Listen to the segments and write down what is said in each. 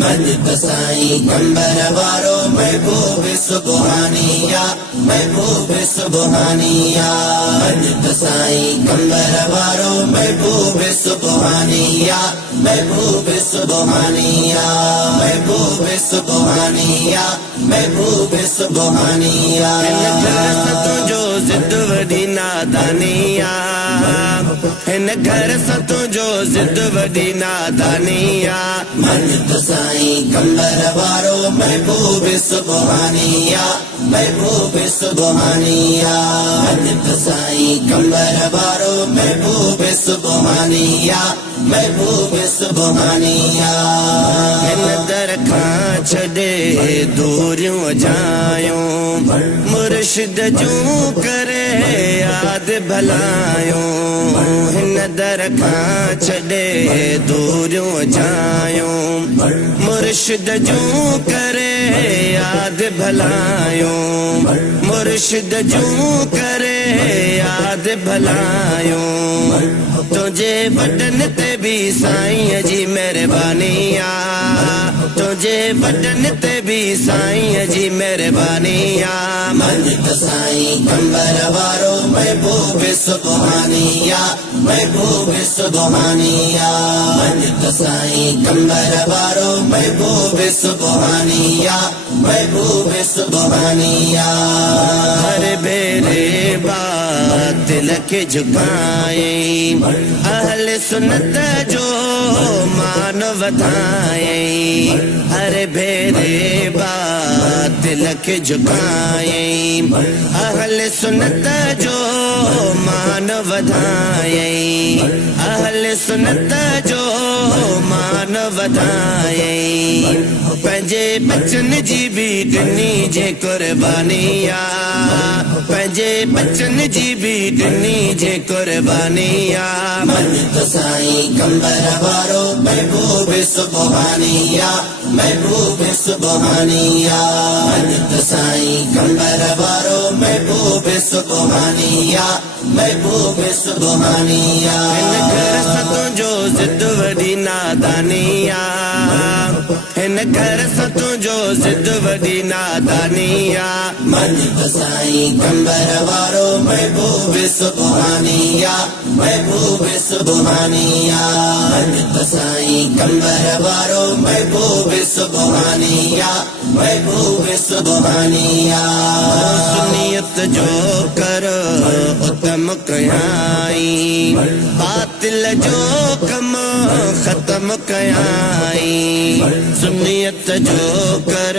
मजिद साईं कंबर वारो महबूब सुबहानिया महबूब सुबहानिया मजिद साईं कंबर वारो महबूब सुबहानिया महबूब सुबहानिया महबूब सुबहानिया महबूब सुबहानिया तुझो जिद वडी नादानिया हिन घर सां तुझो जिद वडी नादानिया मजिद साईं कंबर वारो महबूब सुबहानिया महबूब सुबहानिया मजिद साईं कंबर वारो महबूब सुबहानिया महबूब सुबहानिया हिन दर खां छॾे दूरियूं जायूं मुर्शिद जूं करे याद भलायूं हिन दर खां छॾे दूरियूं जायूं मुर्शिद जूं करे याद भलायूं मुर्शिद जूं करे याद भलायूं तुझे वडन ते भी साईं जी मेहरबानिया तुझे वडन ते भी साईं जी मेहरबानिया मजिद साईं कंबर वारो महबूब सुबहानिया महबूब सुबहानिया मजिद साईं कंबर वारो महबूब सुबहानिया महबूब सुबहानिया हर बेरे दिल के झुकाए अहल सुन्नत जो मान वधाए हर बेरे दिल के झुकाए अहल सुन्नत जो मान वधाए अहल सुन्नत जो मान वधाए पंहिंजे बचन जी भी ॾिनी जे कुर्बानिया पंहिंजे बचन जी भी ॾिनी जे कुर्बानिया मजिद साईं कंबर वारो महबूब सुबहानिया महबूब सुबहानिया मजिद साईं कंबर वारो महबूब सुबहानिया महबूब सुबहानिया हिन घर सां तुंहिंजो जिद वडी नादानिया हिन घर सां तुंहिंजो जिद वडी नादानिया मजिद साईं कंबर वारो महबूब सुबहानिया महबूब सुबहानिया मजिद साईं कंबर वारो महबूब सुबहानिया महबूब सुबहानिया सुनियत जो कर उत्तम कयाई बातिल जो कम खत्म कयाई सुनियत जो कर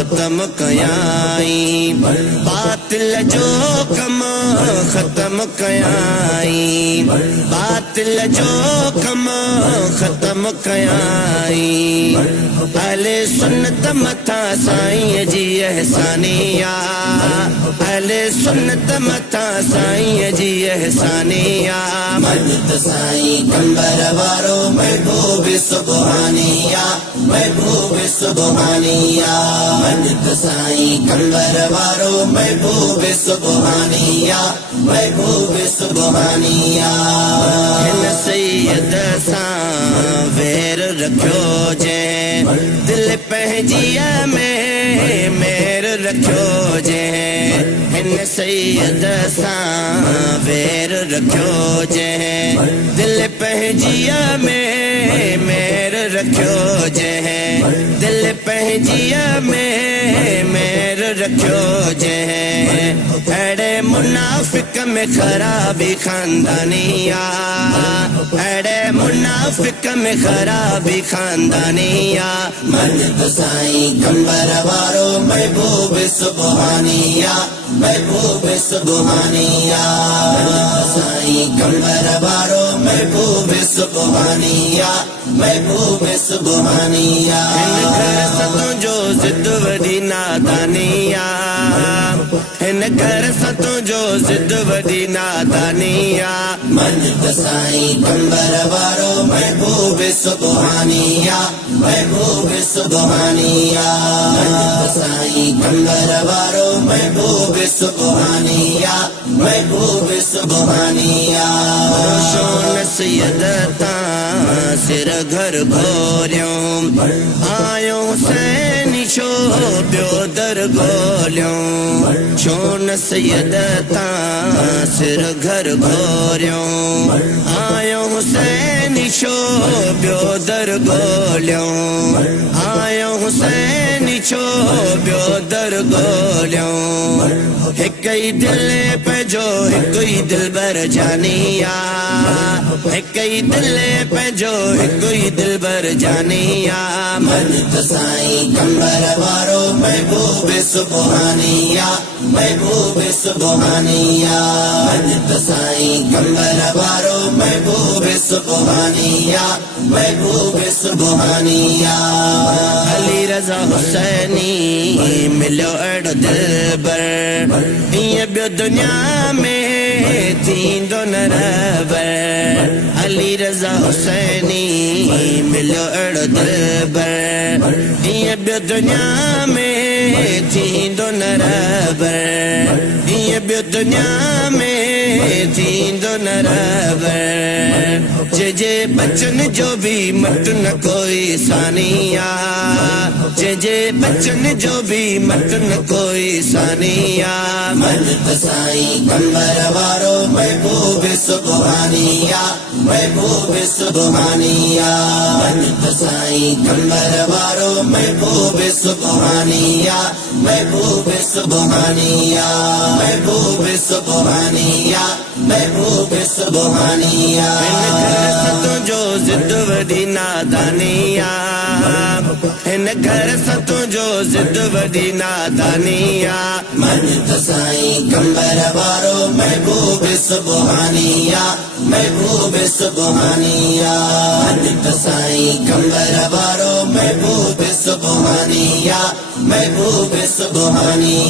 उत्तम कयाई बातिल जो कम खत्म कयाई बातिल जो कम खत्म कयाई अहले सुन्नत मथा साईं जी एहसानिया अहले सुन्नत मथा साईं जी एहसानिया मजिद साईं कंबर वारो महबूब सुबहानिया महबूब सुबहानिया मजिद साईं कंबर वारो महबूब सुबहानिया महबूब सुबहानिया हिन सैयद सां वेर रखियो जे दिल पंहिंजीअ में मेर रखियो जे हिन सैयद सां वेर रखियो जे दिल पंहिंजीअ में मेर रखियो जे दिल पंहिंजीअ में मेर रखियो जे अड़े मुनाफिक में खराबी खानदानिया अड़े मुनाफिक में खराबी खानदानिया मजिद साईं कंबर वारो महबूब सुबहानिया महबूब सुबहानिया साईं कंबर वारो महबूब सुबहानिया महबूब सुबहानिया हिन घर सां तुंहिंजो जिद वडी नादानिया हिन घर सतों जो ज़िद वॾी नादानिया मन्नत साईं कंबर वारो महबूब सुबहानिया महबूब सुबहानिया मन्नत साईं कंबर वारो महबूब सुबहानिया महबूब सुबहानिया शो नसीहत तां सिर घर घोरियूं आयो हुसैन छो ॿियो दर ॻोल्हियूं छो नसीहत तां सिर घर घोरियूं आयो हुसैन छो ॿियो दर ॻोल्हियूं आयो हुसैन छो ॿियो दर ॻोल्हियूं हिक ई दिल पंहिंजो हिकु ई दिलबर जानिया हिक ई दिल पंहिंजो हिकु ई दिलबर जानिया मन्नत साईं कंबर वारो महबूब सुबहानिया महबूब सुबहानिया मन्नत साईं कंबर वारो महबूब सुबहानिया महबूब सुबहानिया अली रज़ा हुसैनी मिलियो अहिड़ो दिलबर ईअं ॿियो दुनिया में थींदो न रहबर अली रज़ा हुसैनी मिलियो अहिड़ो दिलबर ईअं ॿियो दुनिया में थींदो न रहबर ईअं ॿियो दुनिया में थींदो न रहबर जे बचन जो भी मट न कोई सानिया जे बचन जो भी मट न कोई सानिया मन्नत साईं कंबर वारो महबूब सुबहानिया महबूब सुबहानिया मन्नत साईं कंबर वारो महबूब सुबहानिया महबूब सुबहानिया महबूब सुबहानिया महबूब सुबहानिया सतों जो ज़िद वॾी नादानिया हिन घर सतों जो ज़िद वॾी नादानिया मन्नत साईं कंबर वारो महबूब सुबहानिया महबूब सुबहानिया मन्नत साईं कंबर वारो महबूब सुबहानिया महबूब सुबहानिया